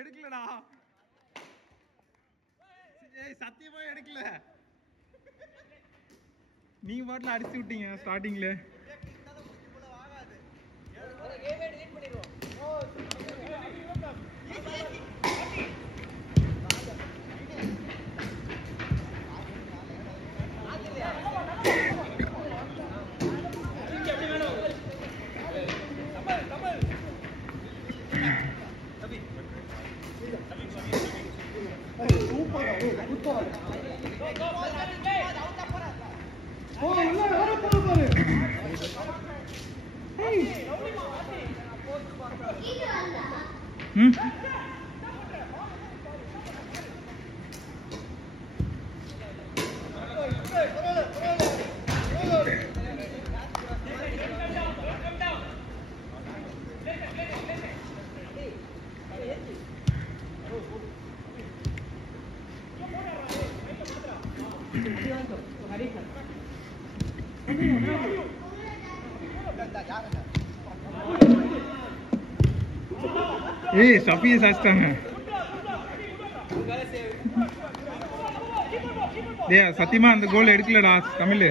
எடுக்கலடா. ஏய் சத்தியமா எடுக்கல. நீங்க பாட்டுல அடிச்சு விட்டீங்க ஸ்டார்டிங்ல. ஏய் சபியை சாச்சிட்டாங்க. டேய் சத்தியமா அந்த கோல் எடுக்கலடா தமிழ்.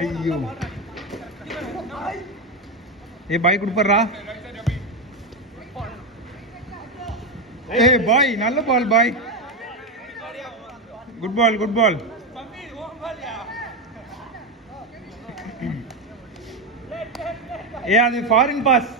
ஐயோ ஏ பாய் குடுப்பறா. ஏ பாய் நல்ல பால் பாய். குட் பால் குட் பால். ஏ அது ஃபாரின் பாஸ்.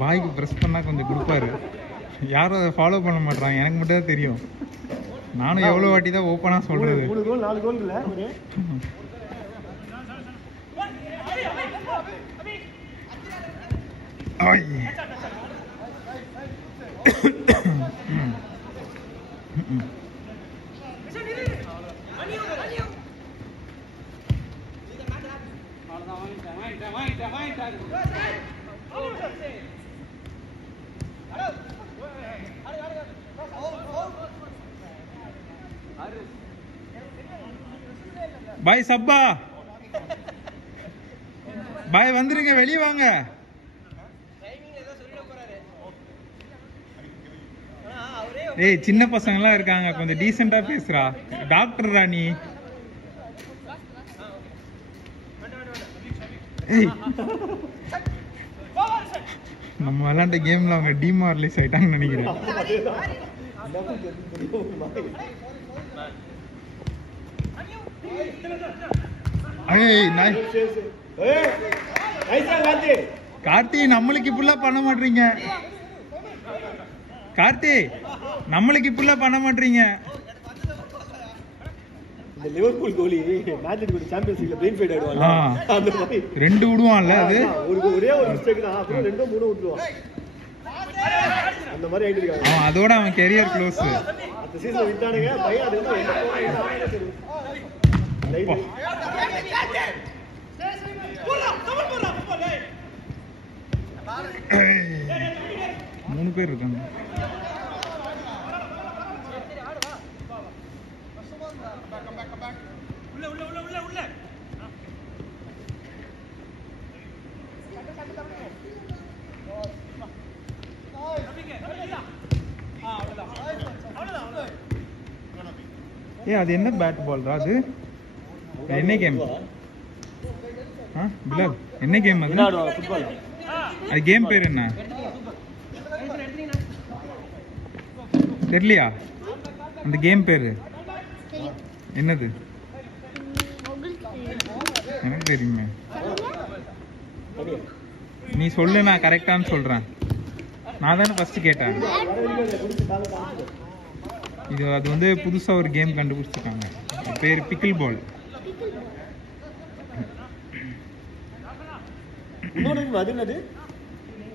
பாய்க்கு ப்ரெஸ் பண்ணா கொஞ்சம் கொடுப்பாரு. யாரும் அதை ஃபாலோ பண்ண மாட்டாங்க. எனக்கு மட்டும் தான் தெரியும். நானும் எவ்வளோ வாட்டி தான் ஓப்பனாக சொல்றது. 3 கோல் 4 கோல் இல்லை. பாய் சப்பா பாய் வந்துருங்க, வெளியே வாங்க. ஏய் சின்ன பசங்க எல்லாம் இருக்காங்க, கொஞ்சம் டீசெண்டா பேசுறா. டாக்டர் ராணி. ஏய் நம்ம விளையாண்ட கேம்ல அவங்க டிமாரலைஸ் ஆயிட்டாங்கன்னு நினைக்கிறேன். கார்த்தி நம்மளுக்கு இப்படில பண்ண மாட்டீங்க. கார்த்தி நம்மளுக்கு இப்படில பண்ண மாட்டீங்க. இந்த லிவர்பூல் கோலி மேட்ச் கூட சாம்பியன்ஸ் லீக்ல பிரெயின் ஃபைட் ஆடுவாங்க. அந்த மாதிரி ரெண்டு விடுவான்ல அது. ஒரே ஒரு மிஸ்டேக் தான், அப்புறம் ரெண்டோ மூணோ விட்டுருவான். அந்த மாதிரி ஆயிட்டு இருக்காங்க. அதோட அவன் கெரியர் க்ளோஸ். அந்த சீசன் விட்டானுங்க பையன். அது வந்து என்ன மூணு பேர் இருக்காங்க. அது என்ன பேட் பால் அது? என்ன கேம்? பிலால் என்ன கேம் அது? ஃபுட்பால். அது கேம் பேர் என்ன தெரியலையா? அந்த கேம் பேரு என்னது? எனக்கு தெரியுமே. நீ சொல்லு, நான் கரெக்டான்னு சொல்றேன். நான் தானே ஃபர்ஸ்ட் கேட்டேன். இது அது வந்து புதுசா ஒரு கேம் கண்டுபிடிச்சிருக்காங்க. பேர் பிக்கிள் பால். இன்னொரு அது என்னது?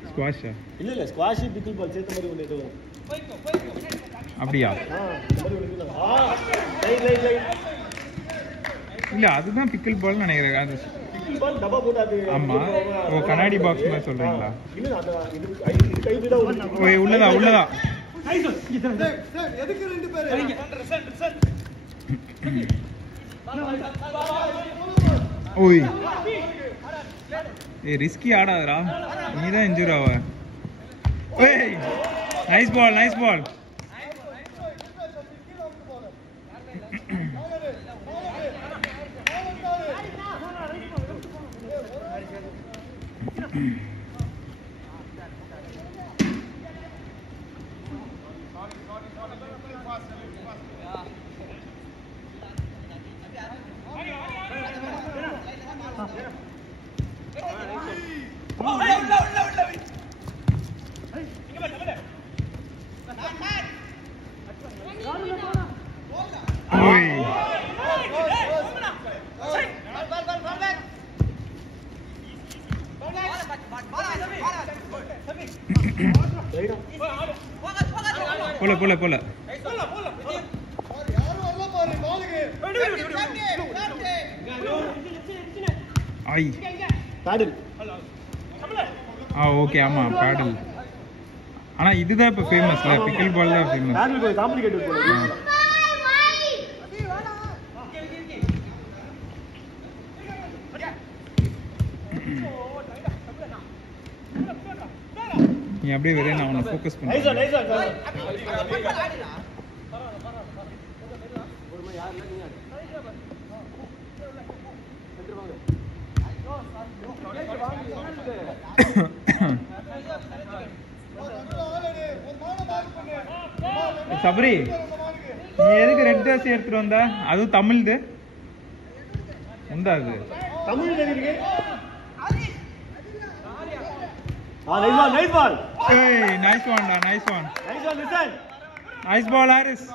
ஸ்குவாஷா? இல்ல இல்ல, ஸ்குவாஷ் பிக்கிள் பால் சேர்த்த மாதிரி ஒன்னு ஏதோ. அப்படியா? இல்ல அதுதான் பிக்கிள் பால் நினைக்கிறேன். அது பிக்கிள் பால் டப்பா போட்டு அது. ஆமா. ஓ கண்ணாடி பாக்ஸ் மாதிரி சொல்றீங்களா? இல்ல அது இது கைவிட உள்ளதா உள்ளதா. எதுக்கு ரெண்டு பேர்? ஓய் ஏய் ரிஸ்கி ஆடாதடா, நீ தான் இன்ஜூர் ஆவ. ஏய் நைஸ் பால் நைஸ் பால். போல போல போல. ஐ பேடல். ஓகே ஆமா பேடல். ஆனா இதுதான் இப்ப ஃபேமஸ்ல, பிக்கிள் பால் தான் ஃபேமஸ். பேடல் கொஞ்சம் காம்ப்ளிகேட்டட் போல. நீ அப்படியே வேற நான் அவனை ஃபோக்கஸ் பண்ணு. Nice nice sir. சபரி நீ எதுக்கு ரெட் ட்ரெஸ் எடுத்துட்டு வந்த? அது தமிழ்து உண்டா? அது தமிழ் இருக்கு. Nice ball nice ball. ஏய் நைஸ் ஒன் டா, nice one. Nice one listen. Nice ball Haris.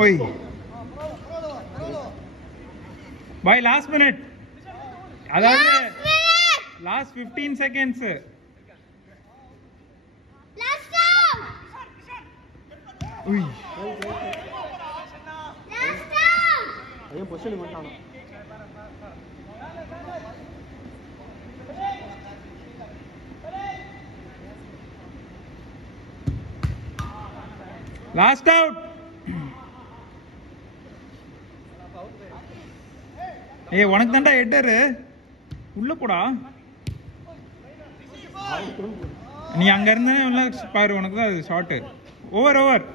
Oi. By last minute. அதாவது last 15 seconds. Last down. Ui. Last down. ஐயோ பொசிஷன் வந்துட்டானோ. Last out. ஏய் உனக்கு தான்டா ஹெட்டரு, உள்ள போடா. நீ அங்க இருந்தே பாரு, உனக்கு தான் அது ஷார்ட். ஓவர்.